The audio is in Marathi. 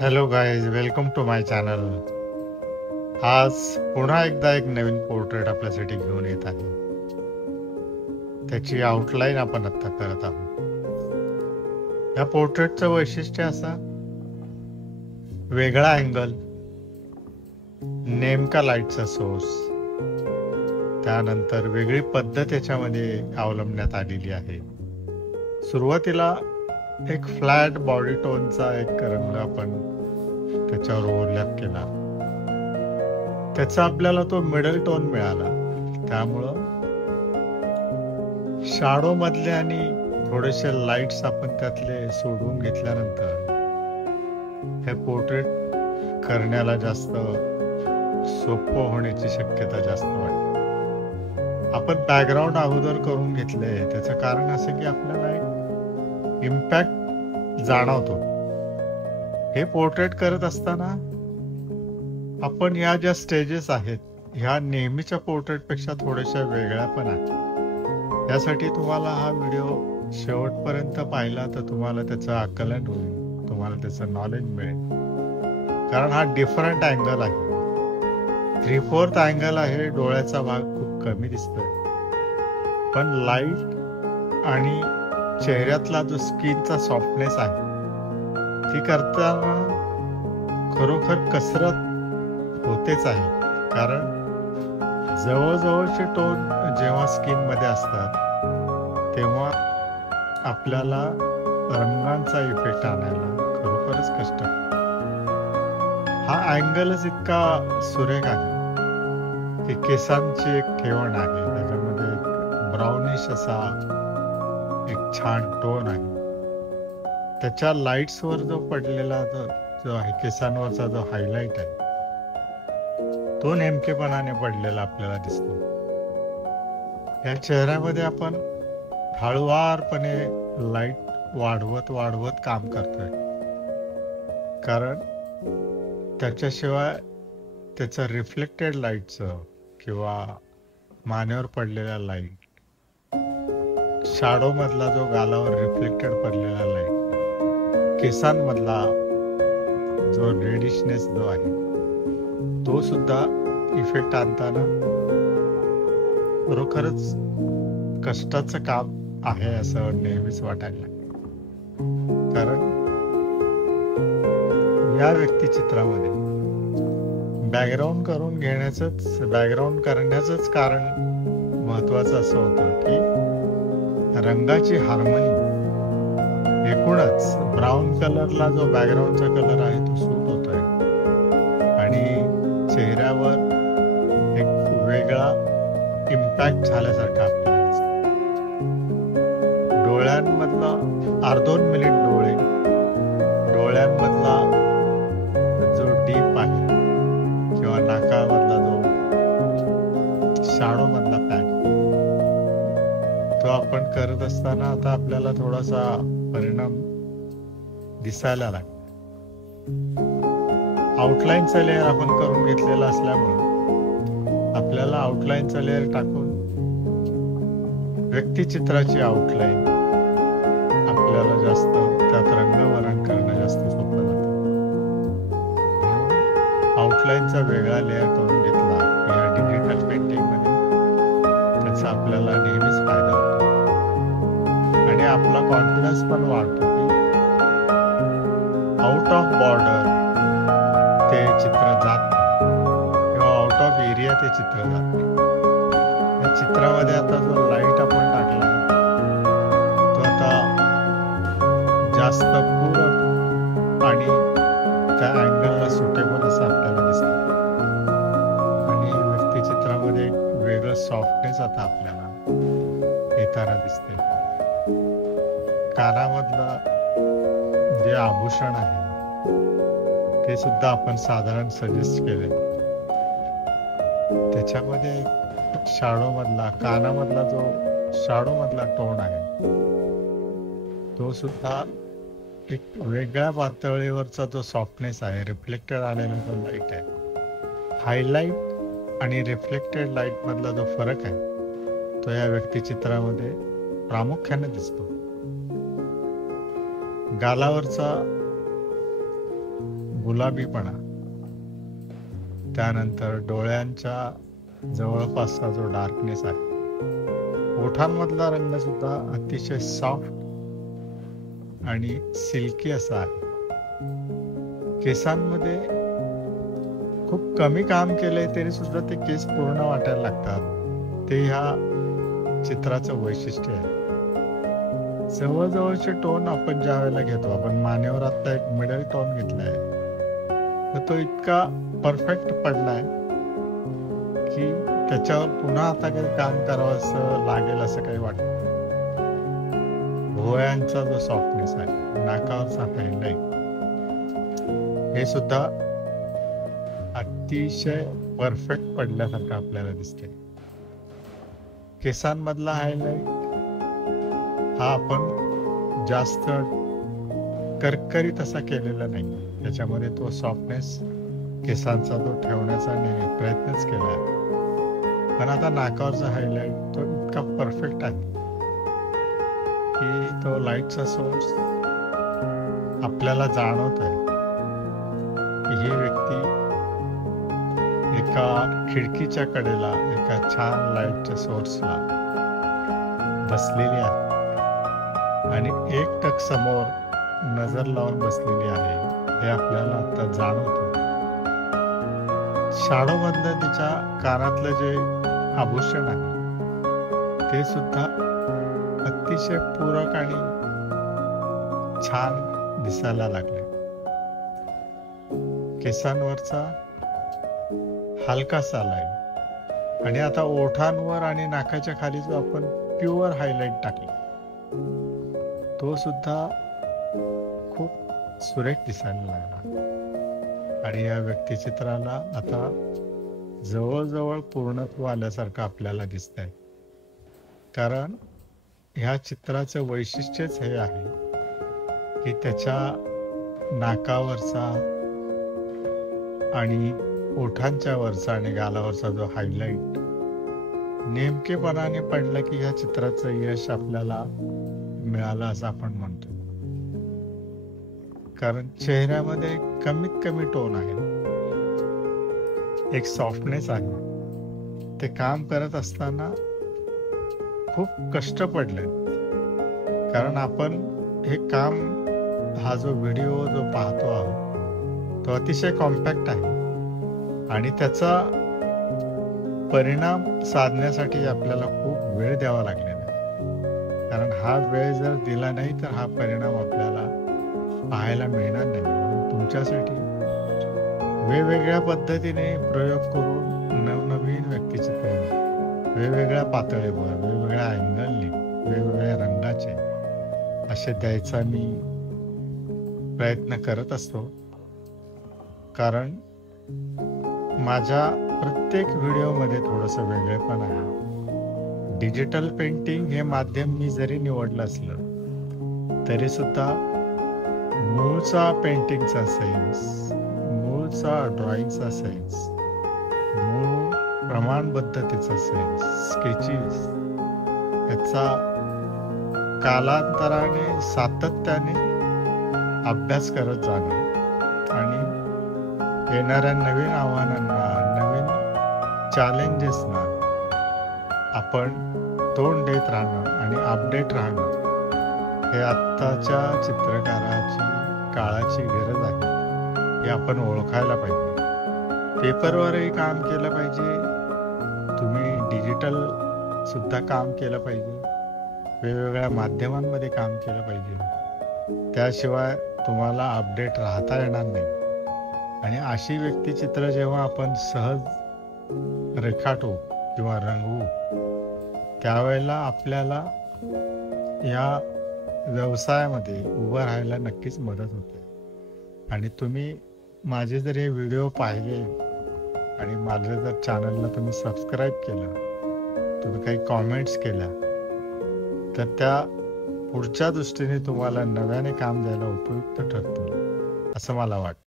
Hello guys, welcome to my channel. आज पुन्हा एकदा एक नवीन पोर्ट्रेट आपल्यासाठी घेऊन येत आहे. त्याची आउटलाईन आपण आता करत आहोत. या पोर्ट्रेटचं वैशिष्ट्य असं, वेगळा अँगल, नेमका लाईटचा सोर्स, त्यानंतर वेगळी पद्धत याच्यामध्ये अवलंबण्यात आलेली आहे. सुरुवातीला एक फ्लॅट बॉडी टोनचा एक रंग आपण त्याच्यावर ओव्हरलॅप केला. त्याचा आपल्याला तो मिडल टोन मिळाला. त्यामुळं शॅडो मधले आणि थोडेसे लाईट्स आपण त्यातले सोडून घेतल्यानंतर हे पोर्ट्रेट करण्याला जास्त सोपं होण्याची शक्यता जास्त वाटते. आपण बॅकग्राऊंड अगोदर करून घेतले. त्याचं कारण असं की आपल्याला एक इम्पॅक्ट जाणवतो. हे पोर्ट्रेट करत असताना आपण या ज्या स्टेजेस आहेत ह्या नेहमीच्या पोर्ट्रेटपेक्षा थोड्याशा वेगळ्या पण आहेत. यासाठी तुम्हाला हा व्हिडिओ शेवटपर्यंत पाहिला तर तुम्हाला त्याचं आकलन होईल, तुम्हाला त्याचं नॉलेज मिळेल. कारण हा डिफरंट अँगल आहे. 3/4 अँगल आहे. डोळ्याचा भाग खूप कमी दिसतोय, पण लाईट आणि चेहऱ्यातला जो स्किनचा सॉफ्टनेस आहे ती करताना खरोखर कसरत होतेच आहे. कारण जवळजवळचे टोन जेव्हा स्किन मध्ये असतात तेव्हा आपल्याला रंगांचा इफेक्ट आणायला खरोखरच कष्ट. हा अँगलच इतका सुरेख आहे की केसांची एक ठेवण आहे, त्याच्यामध्ये एक ब्राउनिश असा एक छान टोन आहे. त्याच्या लाईट्सवर जो पडलेला जो आहे केसांवरचा जो हायलाइट आहे तो नेमकेपणाने पडलेला आपल्याला दिसतो. या चेहऱ्यामध्ये आपण हळुवारपणे लाईट वाढवत काम करतोय. कारण त्याच्याशिवाय त्याचं रिफ्लेक्टेड लाईटचं किंवा मानेवर पडलेला लाईट, शॅडो मधला जो गालावर रिफ्लेक्टेड पडलेला लाईट, केसांमधला जो रेडिशनेस जो आहे तो सुद्धा इफेक्ट आणताना खरोखरच कष्टाचं काम आहे असं नेहमीच वाटायला. कारण या व्यक्तिचित्रामध्ये बॅकग्राऊंड करण्याचंच कारण महत्वाचं असं होतं की रंगाची हार्मनी, एकूणच ब्राऊन कलरला जो बॅकग्राऊंडचा कलर आहे तो सूट होतोय आणि चेहऱ्यावर एक वेगळा इम्पॅक्ट झाल्यासारखा आपल्याला दिसतो. डोळ्यांमधला 2 मिनिट डोळ्यांमधला जो डीप आहे किंवा नाकामधला जो शॅडो मधला पॅक तो आपण करत असताना आता आपल्याला थोडासा परिणाम दिसायला लागतो. आउटलाईनचा लेअर आपण करून घेतलेला असल्यामुळे आपल्याला आउटलाईनचा लेअर टाकून व्यक्तिचित्राची आउटलाईन आपल्याला जास्त त्यात रंगवरण करणं जास्त सोपं जातं. आउटलाईनचा वेगळा लेअर करून घेतला या डिजिटल पेंटिंग मध्ये त्याचा आपल्याला नेहमीच फायदा होतो आणि आपला कॉन्फिडन्स पण वाढतो की आउट ऑफ बॉर्डर ते चित्र जात नाही किंवा आउट ऑफ एरिया ते चित्र जात नाही. या चित्रामध्ये आता जो लाईट आपण टाकला तो आता जास्त पूरक आणि त्या अँगलला सुटेबल असं आपल्याला दिसतं आणि व्यक्तिचित्रामध्ये एक वेगळं सॉफ्टनेस आता आपल्याला येताना दिसते. कानामधलं जे आभूषण आहे ते सुद्धा आपण साधारण सजेस्ट केले. त्याच्यामध्ये शॅडो मधला, कानामधला जो शॅडो मधला टोन आहे तो सुद्धा एक वेगळ्या पातळीवरचा जो सॉफ्टनेस आहे, रिफ्लेक्टेड आलेला जो लाईट आहे, हायलाईट आणि रिफ्लेक्टेड लाईट मधला जो फरक आहे तो या व्यक्तिचित्रामध्ये प्रामुख्याने दिसतो. गालावरचा गुलाबीपणा, त्यानंतर डोळ्यांच्या जवळपासचा जो डार्कनेस आहे, ओठांमधला रंग सुद्धा अतिशय सॉफ्ट आणि सिल्की असा आहे. केसांमध्ये खूप कमी काम केलंय तरी सुद्धा ते केस पूर्ण वाटायला लागतात. ते ह्या चित्राचं वैशिष्ट्य आहे. जवळजवळचे टोन आपण ज्या वेळेला घेतो, आपण मानेवर आता एक मिडल टोन घेतलाय, तर तो इतका परफेक्ट पडलाय की त्याच्यावर पुन्हा आता काही काम करावं असं लागेल असं काही वाटत. भुवयांचा जो सॉफ्टनेस आहे, नाकावरचा हायलाइट, हे सुद्धा अतिशय परफेक्ट पडल्यासारखं आपल्याला दिसते. केसांमधला हायलाइट हा आपण जास्त करकरीत असा केलेला नाही, त्याच्यामध्ये तो सॉफ्टनेस केसांचा तो ठेवण्याचा प्रयत्नच केला आहे. पण आता नाकावरचा हायलाइट तो इतका परफेक्ट आहे की तो लाईटचा सोर्स आपल्याला जाणवत आहे की ही व्यक्ती एका खिडकीच्या कडेला एका छान लाईटच्या सोर्सला बसलेली आहे आणि एक टक समोर नजर लावून बसलेली आहे, हे आपल्याला आता जाणवतं. शॅडो मधलं तिच्या कानातलं जे आभूषण आहे ते सुद्धा अतिशय पूरक आणि छान दिसायला लागले. केसांवरचा हलकासा लाईट आणि आता ओठांवर आणि नाकाच्या खाली जो आपण प्युअर हायलाइट टाकला, तो सुद्धा खूप सुरेख दिसायला लागला. आणि या व्यक्तिचित्राला आता जवळजवळ पूर्णत्व आल्यासारखं आपल्याला दिसतंय. कारण ह्या चित्राचं वैशिष्ट्यच हे आहे की त्याच्या नाकावरचा आणि ओठांच्या वरचा आणि गालावरचा जो हायलाइट नेमकेपणाने पडलं की ह्या चित्राचं यश आपल्याला मिळालं असं आपण म्हणतो. कारण चेहऱ्यामध्ये कमीत कमी टोन आहे, एक सॉफ्टनेस आहे. ते काम करत असताना खूप कष्ट पडले, कारण आपण हे काम, हा जो व्हिडिओ जो पाहतो आहोत तो अतिशय कॉम्पॅक्ट आहे आणि त्याचा परिणाम साधण्यासाठी आपल्याला खूप वेळ द्यावा लागलेला आहे. कारण हा वेळ जर दिला नाही तर हा परिणाम आपल्याला पाहायला मिळणार नाही. म्हणून तुमच्यासाठी वेगवेगळ्या पद्धतीने प्रयोग करून नवनवीन व्यक्तिचित्र वेगवेगळ्या पातळीवर, वेगवेगळ्या अँगलने, वेगवेगळ्या रंगाचे असे द्यायचा मी प्रयत्न करत असतो. कारण माझ्या प्रत्येक व्हिडिओमध्ये थोडंसं वेगळेपण आहे. डिजिटल पेंटिंग हे माध्यम मी जरी निवडलं असलं तरी सुद्धा मूळचा पेंटिंगचा सेन्स, मूळचा ड्रॉइंगचा सेन्स, मूळ प्रमाणबद्धतेचा सेन्स, स्केचेस याचा कालांतराने सातत्याने अभ्यास करत जाणं आणि येणाऱ्या नवीन आव्हानांना, नवीन चॅलेंजेसना आपण तोंड देत राहणं आणि अपडेट राहणं हे आत्ताच्या चित्रकाराची काळाची गरज आहे. हे आपण ओळखायला पाहिजे. पेपरवरही काम केलं पाहिजे, तुम्ही डिजिटल सुद्धा काम केलं पाहिजे, वेगवेगळ्या माध्यमांमध्ये काम केलं पाहिजे. त्याशिवाय तुम्हाला अपडेट राहता येणार नाही. आणि अशी व्यक्तिचित्र जेव्हा आपण सहज रेखाटू किंवा रंगवू त्यावेळेला आपल्याला या व्यवसायामध्ये उभं राहायला नक्कीच मदत होते. आणि तुम्ही माझे जर हे व्हिडिओ पाहिले आणि माझ्या जर चॅनलला तुम्ही सबस्क्राईब केलं, तुम्ही काही कॉमेंट्स केल्या, तर त्या पुढच्या दृष्टीने तुम्हाला नव्याने काम द्यायला उपयुक्त ठरतील असं मला वाटतं.